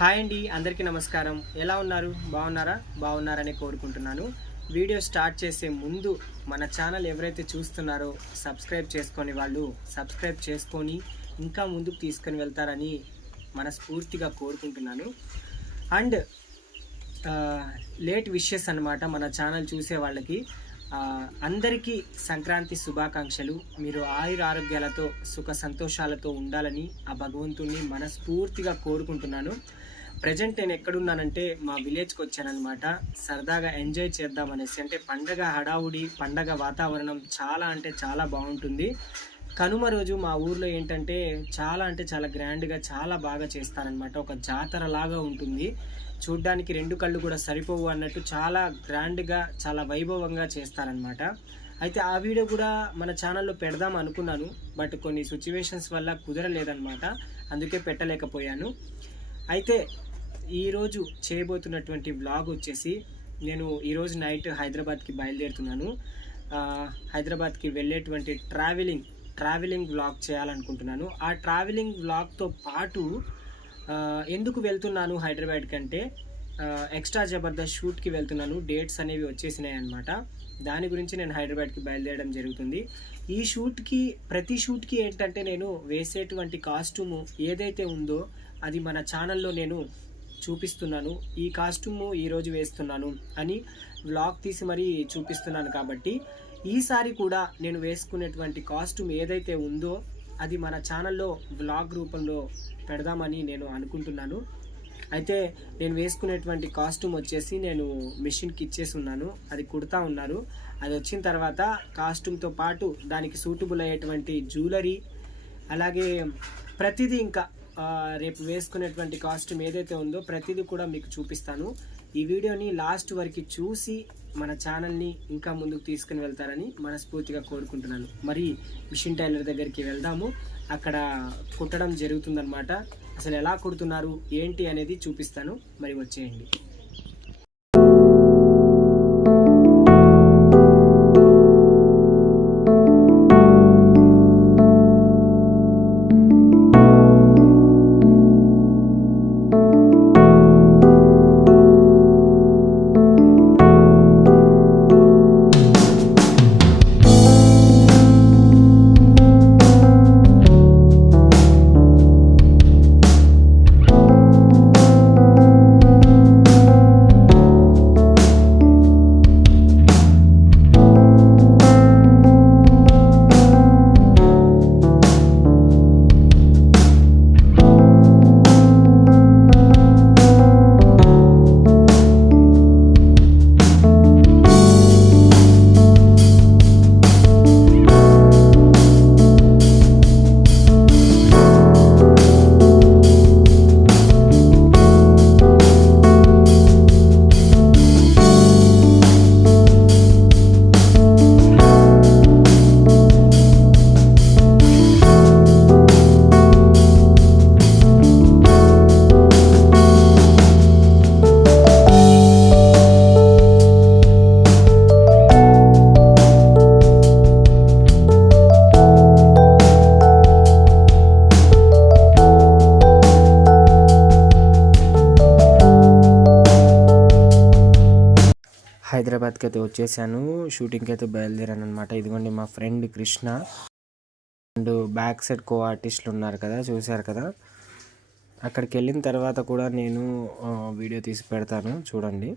Hi అండి, అందరికీ నమస్కారం. ఎలా ఉన్నారు? బాగున్నారా? బాగున్నారని కోరుకుంటున్నాను. వీడియో స్టార్ట్ చేసే ముందు మన ఛానల్ ఎవరైతే చూస్తున్నారో సబ్స్క్రైబ్ చేసుకొని వాళ్ళు సబ్స్క్రైబ్ చేసుకొని ఇంకా ముందుకు తీసుకొని వెళ్తారని మనస్ఫూర్తిగా కోరుకుంటున్నాను. అండ్ లేట్ విషెస్ అన్నమాట మన ఛానల్ చూసే వాళ్ళకి. అందరికీ సంక్రాంతి శుభాకాంక్షలు. మీరు ఆయురారోగ్యాలతో సుఖ సంతోషాలతో ఉండాలని ఆ భగవంతుణ్ణి మనస్ఫూర్తిగా కోరుకుంటున్నాను. ప్రజెంట్ నేను ఎక్కడున్నానంటే మా విలేజ్కి వచ్చానమాట. సరదాగా ఎంజాయ్ చేద్దామనేసి. అంటే పండగ హడావుడి, పండగ వాతావరణం చాలా అంటే చాలా బాగుంటుంది. కనుమ రోజు మా ఊర్లో ఏంటంటే చాలా అంటే చాలా గ్రాండ్గా చాలా బాగా చేస్తారనమాట. ఒక జాతర లాగా ఉంటుంది. చూడ్డానికి రెండు కళ్ళు కూడా సరిపోవు అన్నట్టు చాలా గ్రాండ్గా చాలా వైభవంగా చేస్తారనమాట. అయితే ఆ వీడియో కూడా మన ఛానల్లో పెడదాం అనుకున్నాను, బట్ కొన్ని సిచ్యువేషన్స్ వల్ల కుదరలేదన్నమాట. అందుకే పెట్టలేకపోయాను. అయితే ఈరోజు చేయబోతున్నటువంటి వ్లాగ్ వచ్చేసి, నేను ఈరోజు నైట్ హైదరాబాద్కి బయలుదేరుతున్నాను. హైదరాబాద్కి వెళ్ళేటువంటి ట్రావెలింగ్ వ్లాగ్ చేయాలనుకుంటున్నాను. ఆ ట్రావెలింగ్ వ్లాగ్తో పాటు ఎందుకు వెళ్తున్నాను హైదరాబాద్ కంటే, ఎక్స్ట్రా జబర్దస్త్ షూట్కి వెళ్తున్నాను. డేట్స్ అనేవి వచ్చేసినాయి అన్నమాట. దాని గురించి నేను హైదరాబాద్కి బయలుదేరడం జరుగుతుంది. ఈ ప్రతి షూట్కి ఏంటంటే నేను వేసేటువంటి కాస్ట్యూము ఏదైతే ఉందో అది మన ఛానల్లో నేను చూపిస్తున్నాను. ఈ కాస్ట్యూము ఈరోజు వేస్తున్నాను అని వ్లాగ్ తీసి మరీ చూపిస్తున్నాను. కాబట్టి ఈసారి కూడా నేను వేసుకునేటువంటి కాస్ట్యూమ్ ఏదైతే ఉందో అది మన ఛానల్లో వ్లాగ్ రూపంలో పెడదామని నేను అనుకుంటున్నాను. అయితే నేను వేసుకునేటువంటి కాస్ట్యూమ్ వచ్చేసి నేను మిషన్కి ఇచ్చేసి ఉన్నాను. అది కుడతా ఉన్నారు. అది వచ్చిన తర్వాత కాస్ట్యూమ్తో పాటు దానికి సూటబుల్ అయ్యేటువంటి జ్యువెలరీ, అలాగే ప్రతిదీ ఇంకా రేపు వేసుకునేటువంటి కాస్ట్యూమ్ ఏదైతే ఉందో ప్రతిదీ కూడా మీకు చూపిస్తాను. ఈ వీడియోని లాస్ట్ వరకు చూసి మన ఛానల్ని ఇంకా ముందుకు తీసుకుని వెళ్తారని మనస్ఫూర్తిగా కోరుకుంటున్నాను. మరి మిషన్ టైలర్ దగ్గరికి వెళ్దాము. అక్కడ కుట్టడం జరుగుతుందన్నమాట. అసలు ఎలా కుడుతున్నారు ఏంటి అనేది చూపిస్తాను. మరి వచ్చేయండి. హైదరాబాద్కి అయితే వచ్చేసాను. షూటింగ్కి అయితే బయలుదేరాను అనమాట. ఇదిగోండి మా friend Krishna and back side కో ఆర్టిస్టులు ఉన్నారు కదా, చూశారు కదా. అక్కడికి వెళ్ళిన తర్వాత కూడా నేను వీడియో తీసి పెడతాను చూడండి.